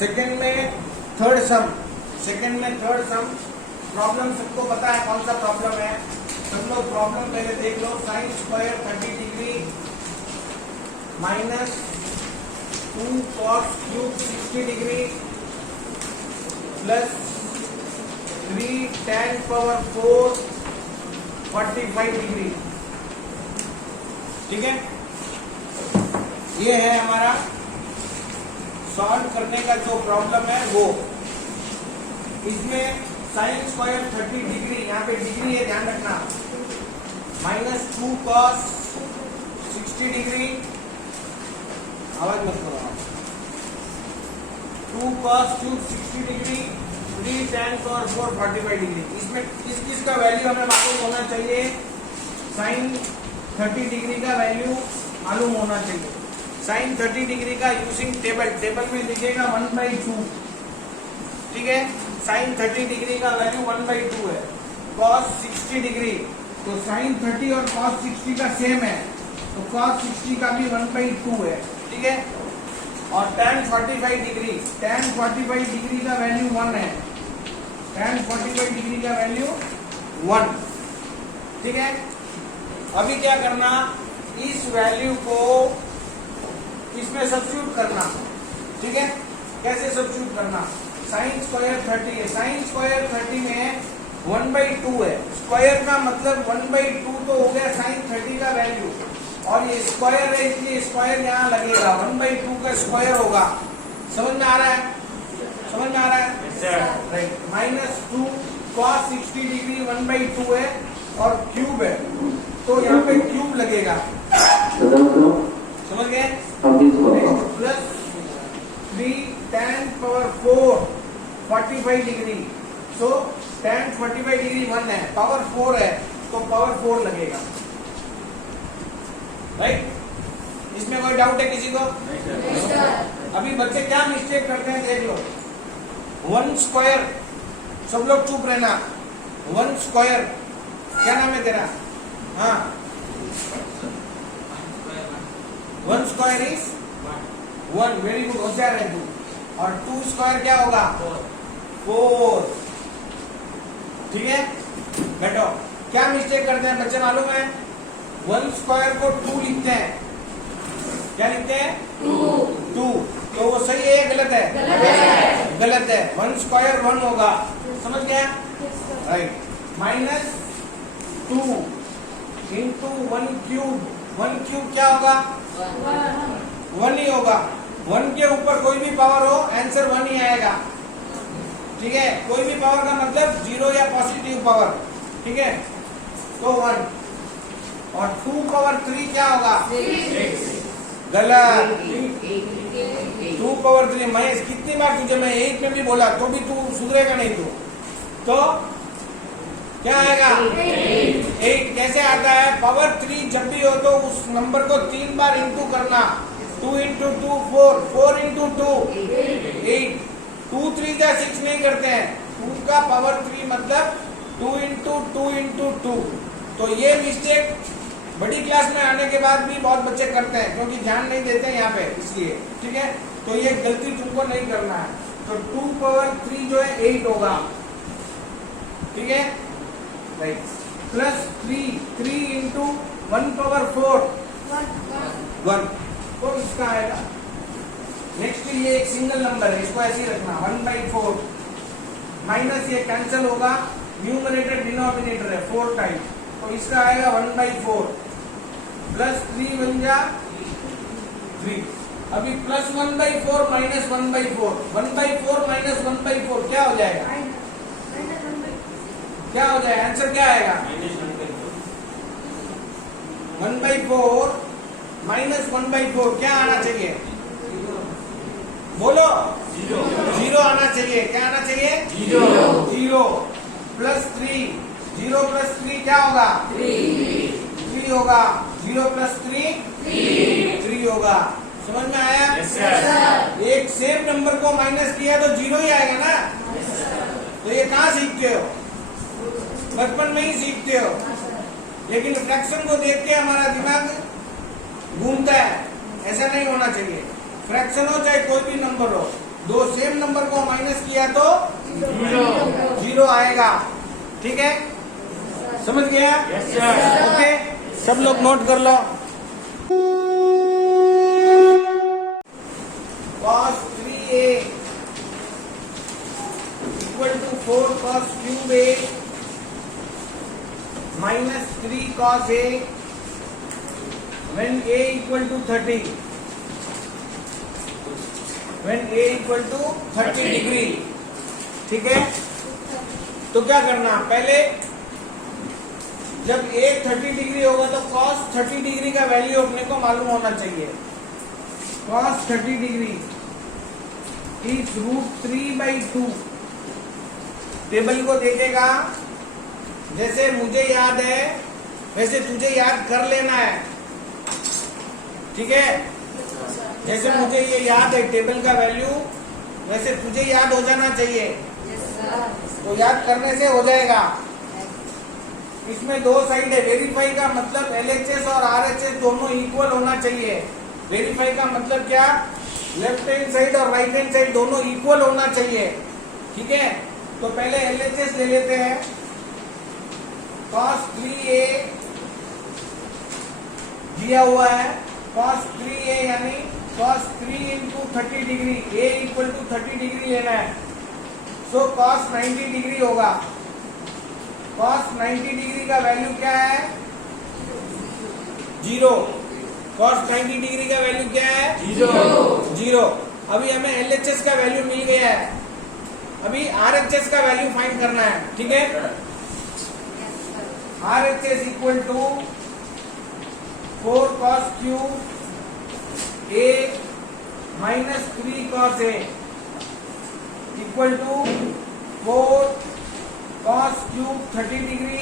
Second में third some problem सबको पता है कौन सा प्रॉब्लम है। सब लोग प्रॉब्लम पहले देख लो। Sine square 30 degree minus 2 cos cube 60 degree plus 3 tan power 4 45 degree. ठीक है, ये है हमारा सॉल्व करने का जो प्रॉब्लम है वो। इसमें साइन स्क्वायर 30 डिग्री, यहाँ पे डिग्री है ध्यान रखना, माइनस 2 cos 60 डिग्री, आवाज मत करो, 2 cos cube 60 degree 3 tan power 4 45 degree. इसमें किस का वैल्यू हमें मालूम होना चाहिए? साइन 30 डिग्री का वैल्यू मालूम होना चाहिए। साइन 30 डिग्री का यूजिंग टेबल में लिखेगा 1/2। ठीक है, साइन 30 डिग्री का वैल्यू 1/2 है। cos 60 डिग्री, तो साइन 30 और cos 60 का सेम है, तो cos 60 का भी 1/2 है। ठीक है, और tan 45 डिग्री का वैल्यू 1 है। tan 45 डिग्री का वैल्यू 1। ठीक है, अभी क्या करना, इस वैल्यू को इसमें सब्स्टिट्यूट करना। ठीक है, कैसे सब्स्टिट्यूट करना? साइन स्क्वायर 30 है, साइन स्क्वायर 30 में 1/2 है। स्क्वायर का मतलब 1/2 तो हो गया साइन 30 का वैल्यू, और ये स्क्वायर है इसलिए स्क्वायर यहाँ लगेगा, 1/2 का स्क्वायर होगा। समझ में आ रहा है? समझ में आ रहा है? राइट। माइनस 2 cos 60 डिग्री 1/2 है और क्यूब है, तो यहाँ पे क्यूब लगेगा। समझ गए? प्लस 3 tan पावर 4 45 डिग्री, सो tan 45 डिग्री 1 है, पावर 4 है, तो पावर 4 लगेगा। राइट, इसमें कोई डाउट है किसी को? अभी बच्चे क्या मिस्टेक करते हैं देख लो। 1 स्क्वायर, सब लोग चुप रहना। 1 स्क्वायर, क्या नाम है तेरा? हाँ, 1 स्क्वायर इज 1, वेरी गुड, होशियार है तू। और 2 स्क्वायर क्या होगा? 4। ठीक है, बैठो। क्या मिस्टेक करते हैं बच्चे मालूम है? 1 स्क्वायर को 2 लिखते हैं। क्या लिखते हैं? 2। तो वो सही है या गलत है? गलत है। 1 स्क्वायर 1 होगा। समझ गया? Right. Minus 2 into 1 cube, 1 cube क्या होगा? 1 ही होगा। 1 के ऊपर कोई भी पावर हो, आंसर 1 ही आएगा। ठीक है, कोई भी पावर का मतलब 0 या पॉजिटिव पावर। ठीक है, तो 1। और 2 पावर 3 क्या होगा? 6। गलत। 2 पावर 3, महेश कितनी बार तुझे मैं 8 में भी बोला तो भी तू सुधरेगा नहीं। तू तो क्या आएगा? 8। कैसे आता है? पावर 3 जब भी हो तो उस नंबर को 3 बार इंटू करना। 2 इंटू 2 4, 4 इंटू 2 8, 2 3 जा 6 नहीं करते हैं। 2 का पावर 3 मतलब 2 इंटू 2 इंटू 2। तो ये मिस्टेक बड़ी क्लास में आने के बाद भी बहुत बच्चे करते हैं, क्योंकि ध्यान नहीं देते हैं यहाँ पे, इसलिए। ठीक है, तो ये गलती तुमको नहीं करना है। तो 2 पावर 3 जो है 8 होगा। ठीक है, राइट। प्लस 3 इंटू 1 पावर 4 1, तो इसका आएगा। नेक्स्ट ये एक सिंगल नंबर है, इसको ऐसे ही रखना 1/4। माइनस ये कैंसिल होगा, न्यूमरेटर डिनोमिनेटर है 4 टाइम, तो इसका आएगा 1/4 प्लस 3 बन जा 3। अभी प्लस 1/4 माइनस 1/4, 1/4 माइनस 1/4 क्या हो जाएगा? क्या हो जाएगा? आंसर क्या आएगा? 1/4 माइनस 1/4 क्या आना चाहिए? बोलो। 0 आना चाहिए। क्या आना चाहिए? 0। प्लस 3, 0 प्लस 3 क्या होगा? 3 होगा। 0 प्लस 3 3 होगा। समझ में आया? yes, एक सेम नंबर को माइनस किया तो 0 ही आएगा ना। तो ये कहाँ सीखते हो? बचपन में ही सीखते हो, लेकिन फ्रैक्शन को देख के हमारा दिमाग घूमता है। ऐसा नहीं होना चाहिए। फ्रैक्शन हो चाहे कोई भी नंबर हो, दो सेम नंबर को माइनस किया तो जीरो आएगा। ठीक है, समझ गया? ओके, सब लोग नोट कर लो। cos 3a equal to 4 cos cube a minus 3 cos a when a equal to 30, when a equal to 30 degree. ठीक है, तो क्या करना, पहले जब a 30 डिग्री होगा तो cos 30 डिग्री का वैल्यू अपने को मालूम होना चाहिए। cos 30 degree is √3/2। टेबल को देखेगा, जैसे मुझे याद है वैसे तुझे याद कर लेना है। ठीक है, जैसे मुझे ये याद है टेबल का वैल्यू, वैसे तुझे याद हो जाना चाहिए। तो याद करने से हो जाएगा। इसमें दो साइड है। वेरीफाई का मतलब LHS और RHS दोनों इक्वल होना चाहिए। वेरीफाई का मतलब क्या, लेफ्ट हैंड साइड और राइट हैंड साइड दोनों इक्वल होना चाहिए। ठीक है, तो पहले LHS ले लेते हैं। cos 3a दिया हुआ है, cos 3a यानी cos 3 into 30 degree, a equal to 30 degree लेना है। सो cos 90 डिग्री होगा। cos 90 डिग्री का वैल्यू क्या है, जीरो। cos 90 डिग्री का वैल्यू क्या है, जीरो। अभी हमें LHS का वैल्यू मिल गया है, अभी RHS का वैल्यू फाइंड करना है। ठीक है, RHS equal to 4 cos cube a minus 3 cos a equal to 4 cos cube 30 degree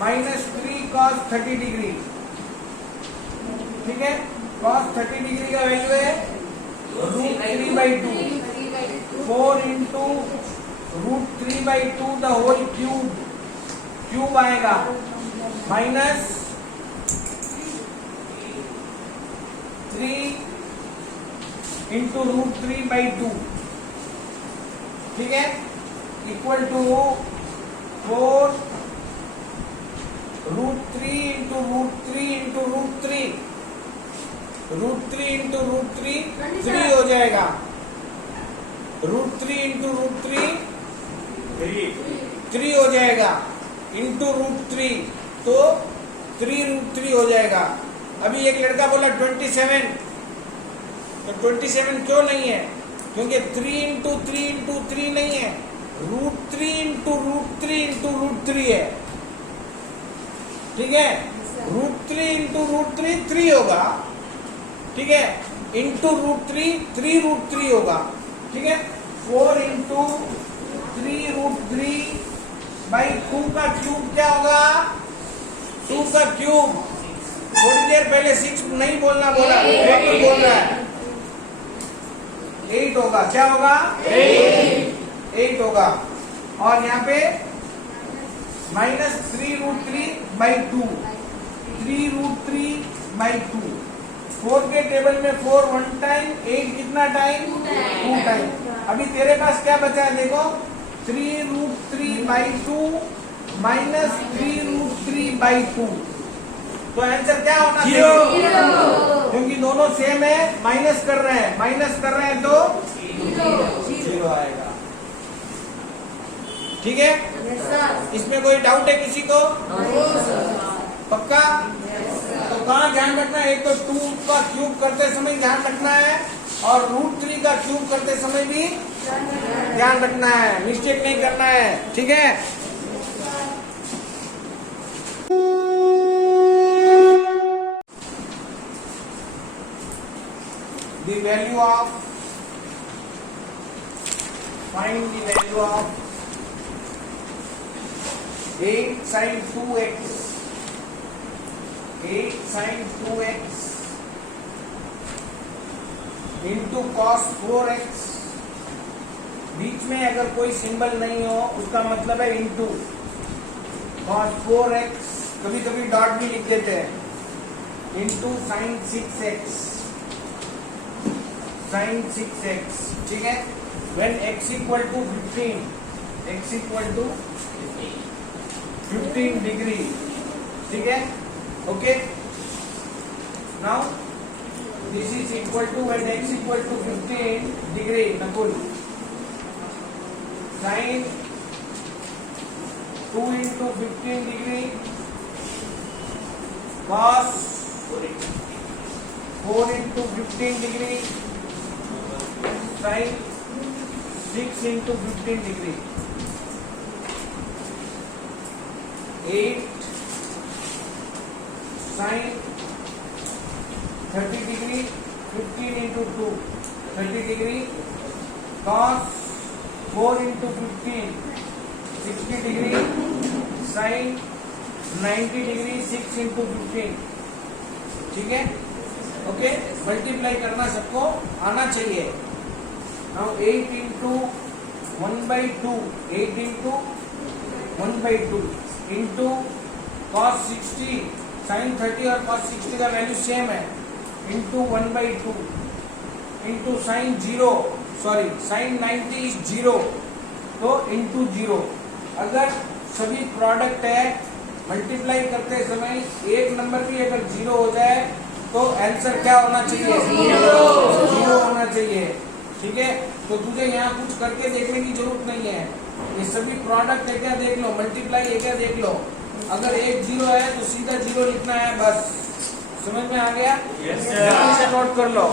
minus 3 cos 30 degree. ठीक है, cos 30 डिग्री का वैल्यू है √3/2, 4 into √3/2 द होल क्यूब आएगा, माइनस 3 into √3/2। ठीक है, equal to 4 √3 into √3 into √3, √3 into √3 3 हो जाएगा। √3 into √3 3 हो जाएगा, इंटू √3 तो 3√3 हो जाएगा। अभी एक लड़का बोला 27, तो 27 क्यों नहीं है, क्योंकि 3 into 3 into 3 नहीं है, √3 into √3 into √3 है। ठीक है, √3 into √3 3 होगा। ठीक है, इंटू √3 3√3 होगा। ठीक है, 4 into 3√3/2 का क्यूब क्या होगा, 2 का क्यूब। थोड़ी देर पहले 6 नहीं बोलना बोला, 8 बोल रहा है। 8 होगा, क्या होगा, 8 होगा। और यहाँ पे माइनस 3√3/2, 3√3/2। 4 के टेबल में 4 1 टाइम, 8 कितना टाइम, 2 टाइम। अभी तेरे पास क्या बचा है देखो, 3√3/2 माइनस 3√3/2। तो आंसर क्या होना चाहिए, क्योंकि दोनों सेम है, माइनस कर रहे हैं, तो जीरो आएगा। ठीक है, इसमें कोई डाउट है किसी को, पक्का? तो कहाँ ध्यान रखना है, एक तो 2 का क्यूब करते समय ध्यान रखना है, और √3 का क्यूब करते समय भी ध्यान रखना है, मिस्टेक नहीं करना है। ठीक है, the value of, find the value of 8 sin 2x, 8 sin 2x into cos 4x। बीच में अगर कोई सिंबल नहीं हो उसका मतलब है इंटू cos 4x, कभी कभी डॉट भी लिख देते हैं, into sin 6x, sin 6x ठीक है, when x equal to 15, x equal to 15 degree, ठीक है, okay. Now this is equal to when x equal to 15 degree, नकुल sin 2 into 15 degree cos 4 into 15 degree sin 6 into 15 degree 8 sin 30 degree 15 into 2 30 degree cos 4 into 15 60 degree sin 90 degree 6 into 15, ठीक है, okay. Multiply करना सबको आना चाहिए। Now 8 into 1/2, 8 into 1/2 into cos 60 sin 30 और cos 60 का value same है, into 1/2 into sin 90 इज 0, तो into 0। अगर सभी प्रोडक्ट है, मल्टीप्लाई करते समय एक नंबर भी अगर 0 हो जाए तो आंसर क्या होना चाहिए? 0 होना चाहिए, ठीक है। तो तुझे यहाँ कुछ करके देखने की जरूरत नहीं है, ये सभी प्रोडक्ट है क्या देख लो, मल्टीप्लाई है क्या देख लो। अगर एक 0 है तो सीधा 0 लिखना है, बस। समझ में आ गया? Yes, sir. नोट कर लो।